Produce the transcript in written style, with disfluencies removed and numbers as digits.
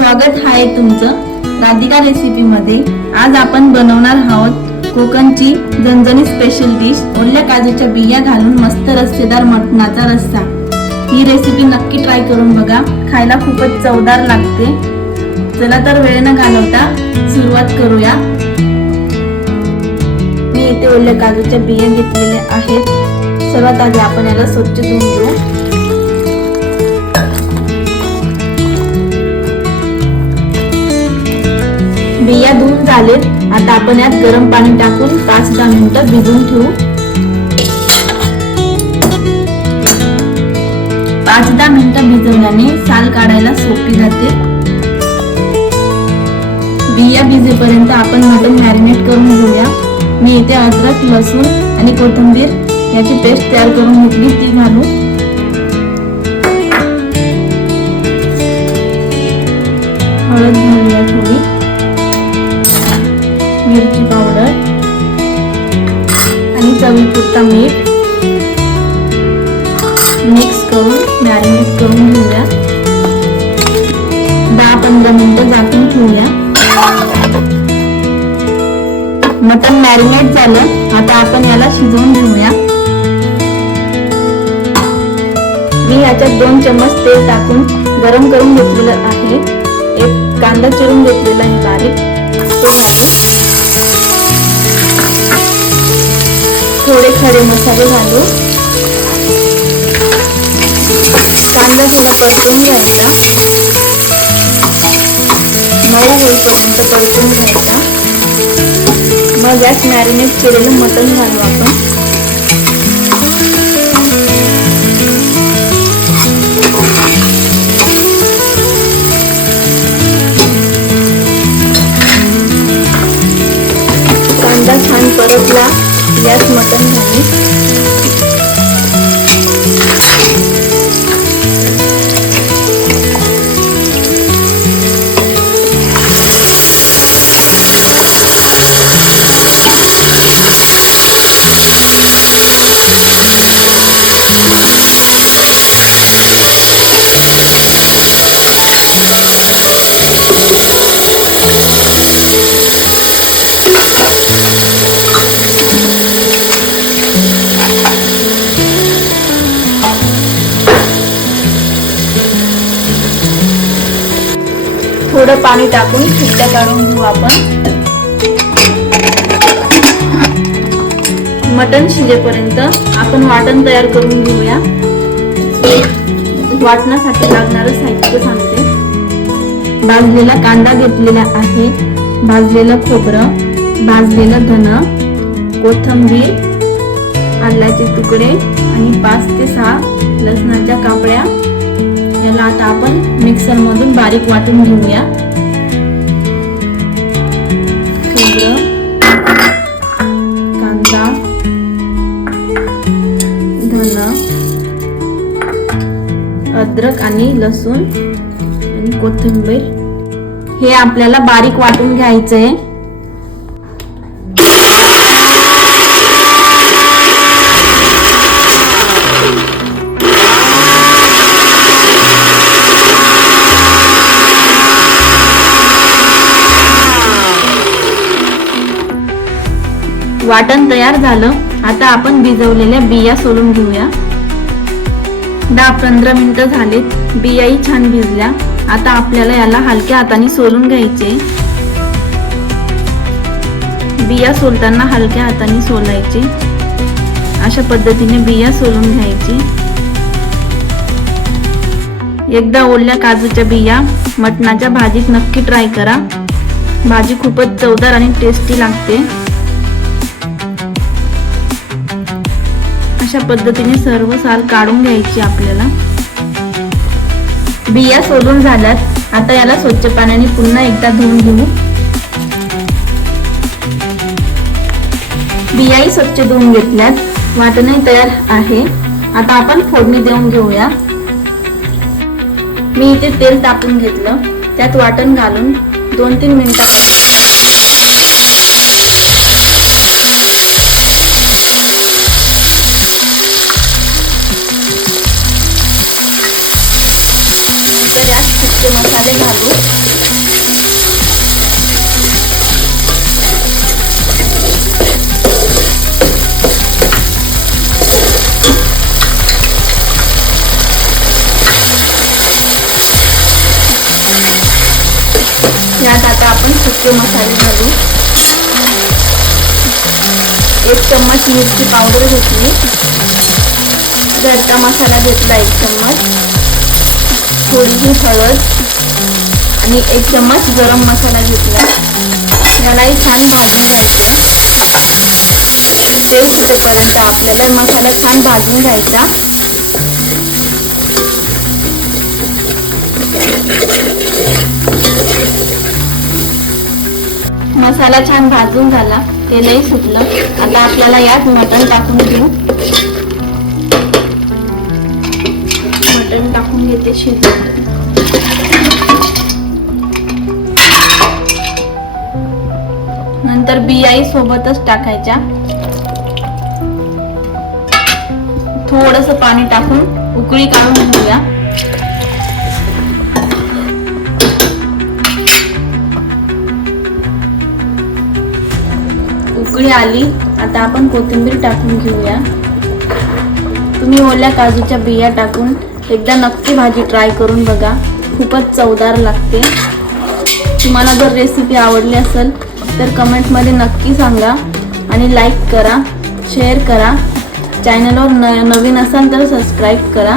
स्वागत आहे तुमचं राधिका रेसिपी मध्ये। आज आपण बनवणार आहोत कोकणची झणझणीत स्पेशल डिश ओल्या काजूच्या बिया घालून मस्त रस्सेदार मटणाचा रस्सा। ही रेसिपी नक्की ट्राय करून बघा, खायला खूपच चवदार लागते। चला तर वेळ न घालवता सुरुवात करूया। मी इथे ओल्या काजूच्या बिया घेतलेल्या आहेत। सर्वात आधी आपण याला स्वच्छ धुवून घेऊ। बिया धुवून झालेत। आता आपण यात गरम पाणी टाकून 5-10 मिनिटं भिजवून ठेवू। 5-10 मिनिटं भिजवल्याने साल काढायला सोपी जाते। बिया भिजेपर्यंत आपण मटण मॅरिनेट करून घेऊया। मी इथे अद्रक, लसूण आणि कोथिंबीर याची पेस्ट तयार करून घेतली, ती घालू। हळद घालूया थोडी, मिरची पावडर आणि चवीपुरता मीठ मिक्स करून मॅरिनेट करून घेऊया। 10-15 मिनिटं झाकून ठेवूया। मटण मॅरिनेट झालं। आता आपण याला शिजवून घेऊया। मी याच्यात 2 चम्मच तेल टाकून गरम करून घेतलेलं आहे। एक कांदा चिरून घेतलेला आहे बारीक, तो घालू। थोडे खडे मसाले घालू। कांदा थोडा परतून घ्यायचा, मऊ होईपर्यंत परतून घ्यायचा। मग यात मॅरिनेट केलेलं मटण घालू आपण। कांदा छान परतला, यात मटण घालू। थोडं पाणी टाकून शिट्ट्या काढून घेऊ आपण। मटण शिजेपर्यंत आपण वाटण तयार करून घेऊया। वाटणासाठी लागणारं साहित्य सांगते। भाजलेला कांदा घेतलेला आहे, भाजलेलं खोबरं, भाजलेलं धन, कोथिंबीर, आल्याचे तुकडे आणि 5 ते 6 लसणाच्या कापड्या। याला आता आपण मिक्सर मधून बारीक वाटून घेऊया। खोबरं, कांदा, धन, अद्रक आणि लसूण आणि कोथिंबीर हे आपल्याला बारीक वाटून घ्यायचंय। वाटण तयार झालं। आता आपण भिजवलेल्या बिया सोलून घेऊया। 10-15 मिनिटं झालेत, बियाही छान भिजल्या। आता आपल्याला याला हलक्या हाताने सोलून घ्यायचे। बिया सोलताना हलक्या हाताने सोलायचे। अशा पद्धतीने बिया सोलून घ्यायची। एकदा ओल्या काजूच्या बिया मटणाच्या भाजीत नक्की ट्राय करा। भाजी खूपच चवदार आणि टेस्टी लागते। अशा पद्धतीने सर्व साल काढून घ्यायची आपल्याला। बिया सोलून झाल्यात। आता याला स्वच्छ पाण्याने पुन्हा एकदा धुवून घेऊ। बियाही स्वच्छ धुवून घेतल्यात। वाटणही तयार आहे। आता आपण फोडणी देऊन घेऊया। मी इथे तेल टाकून घेतलं, त्यात वाटण घालून 2-3 मिनिटांनी मसाले घालू। यात आता आपण सुके मसाले घालू. 1 चम्मच मिरची पावडर घेतली, गरम मसाला घेतला 1 चम्मच, थोडीशी हळद आणि 1 चम्मच गरम मसाला घेतला. यालाही छान भाजून घ्यायचं. तेल सुटेपर्यंत आपल्याला मसाला छान भाजून घ्यायचा. मसाला छान भाजून झाला, तेलही सुटलं. आता आपल्याला यात मटण टाकून घेऊ. मटण टाकून घेते शिजवून. नंतर बियाही सोबतच टाकायच्या. थोडंसं पाणी टाकून उकळी काढून घेऊया. उकळी आली, आता आपण कोथिंबीर टाकून घेऊया. तुम्ही ओल्या काजूच्या बिया टाकून एकदा नक्की भाजी ट्राय करून बघा, खूपच चवदार लागते. तुम्हाला जर रेसिपी आवडली असेल तर कमेंटमध्ये नक्की सांगा आणि लाईक करा, शेअर करा. चॅनलवर नवीन असाल तर सबस्क्राईब करा.